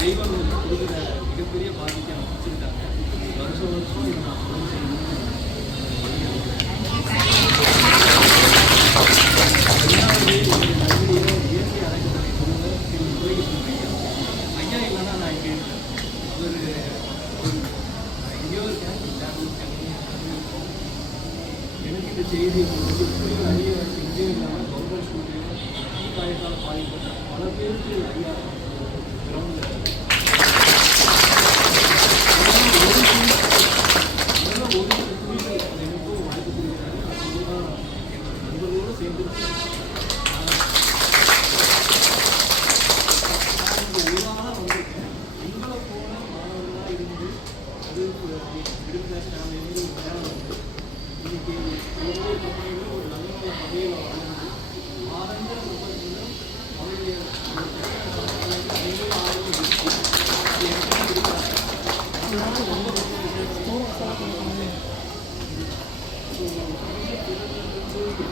தெய்வம் கொடுக்குற மிகப்பெரிய பாதிப்பை அவங்க வச்சுருக்காங்க. வருஷம் வருஷம் இதை நான் தொடர்ந்து செய்யணும். இயற்கை அறக்கட்டளை கொடுங்க திரு முருகேசன் ஐயா இல்லைன்னா நான் இங்கே இருக்கேன். அவர் எங்கேயோ இருக்கேன். எனக்கு இந்த செய்தி அறிய எங்கேயும் இல்லாமல் கவர்மெண்ட் ஸ்கூல்லையும் காயத்தால் பாதிக்கப்பட்ட பல பேருக்கு ஐயா கிரௌண்டில்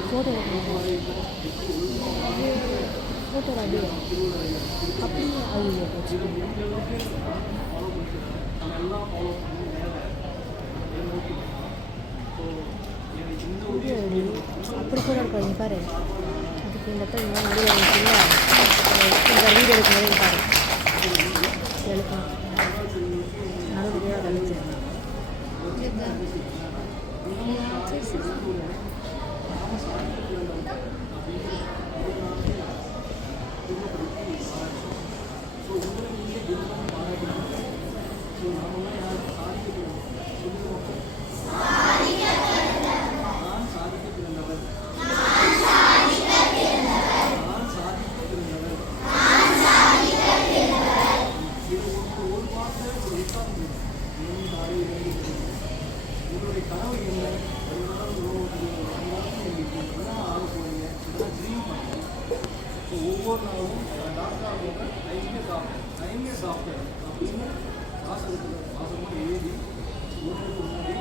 ஃபோட்டோ அப்படியே அப்படி கூட இருக்காது பாரு. அதுக்கு இந்த இடத்துல இந்த மாதிரி வீடு எடுக்கும் போது பாரு எழுக்கலாம் நல்லபடியாக கழிச்சு ஒவ்வொரு நாளும் டாக்டர் டைமே டாக்டர் அப்படின்னு மாதமாக எழுதி ஒரு முன்னாடி